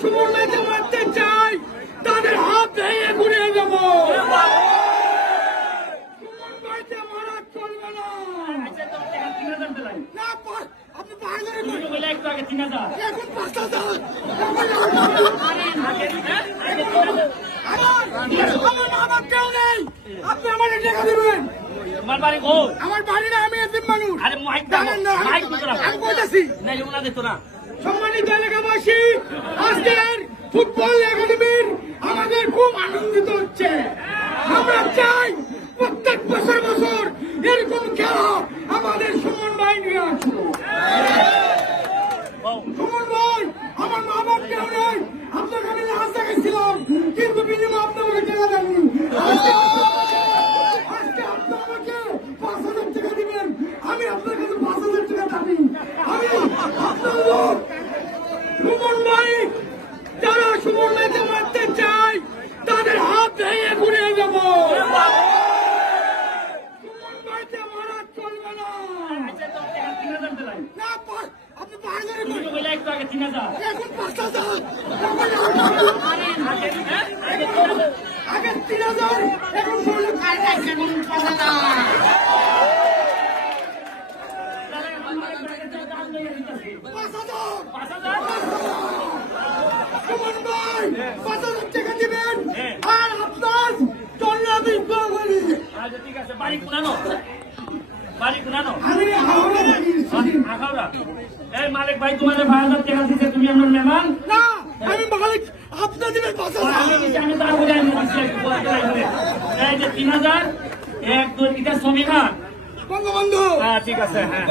সুমন ভাইকে মারতে চাই তাদের হাত ভেঙে ঘুরিয়ে দেব। সুমন ভাইকে মারা চলবে না। না, আপনি পাগল এখন ৫,০০০ আমার কেউ নেই। আপনি আমার টাকা দিবেন। আমার বাড়ি গো, আমার বাড়ি না, আমি এতিম মানুষ। আরে মাইক জানেন না, মাইক তোরা আমি বলতেছি। না এগুলো না দেখতো না। সম্মানিত এলাকাবাসী, আজকের ফুটবল একাডেমির আমাদের খুব আনন্দিত হচ্ছে। আমরা চাই প্রত্যেক বছর বছর এরকম খেলা আমাদের সুমন ভাই নিয়ে আসবো। সুমন ভাই, আমার মা বাপ কেউ নেই। আপনার কাছে রাস্তা গেছিলাম, কিন্তু বিনিময় আপনি আমাকে টাকা দেননি। আজকে আপনি আমাকে ৫,০০০ টাকা দিবেন। আমি আপনার কাছে ৫,০০০ টাকা দাবি। আমি আপনার লোক। সুমন ভাই, যারা সুমন ভাইকে মারতে চায় তাদের হাত ভেঙে ঘুরিয়ে দেব। সুমন ভাইকে মারা চলবে না। না, আপনি পাগল এখন ৫,০০০ আগে ৩,০০০ এখন ৫,০০০। সুমন ভাই ৫,০০০ টাকা দিবেন আর আপনার জন্য আমি দোয়া করি। আচ্ছা ঠিক আছে, বাড়ি কোনানো, বাড়ি কোনানো আমি হাওড়া থাকি। আখাউড়া। এই মালিক ভাই তোমার ৫,০০০ টাকা দিতে, তুমি আমার মেহমান। না, আমি মালিক, আপনি দিবেন ৫,০০০। আমি তার বোঝাই এই যে ৩,০০০ এক দুই এটা সমীহান। বঙ্গবন্ধু। হ্যাঁ ঠিক আছে, হ্যাঁ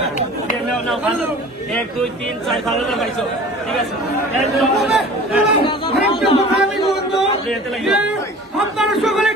হ্যাঁ নাও নাও ভালো। ১ ২ ৩ ৪ 5,০০০ পাইছো, ঠিক আছে। আপনারা সকলে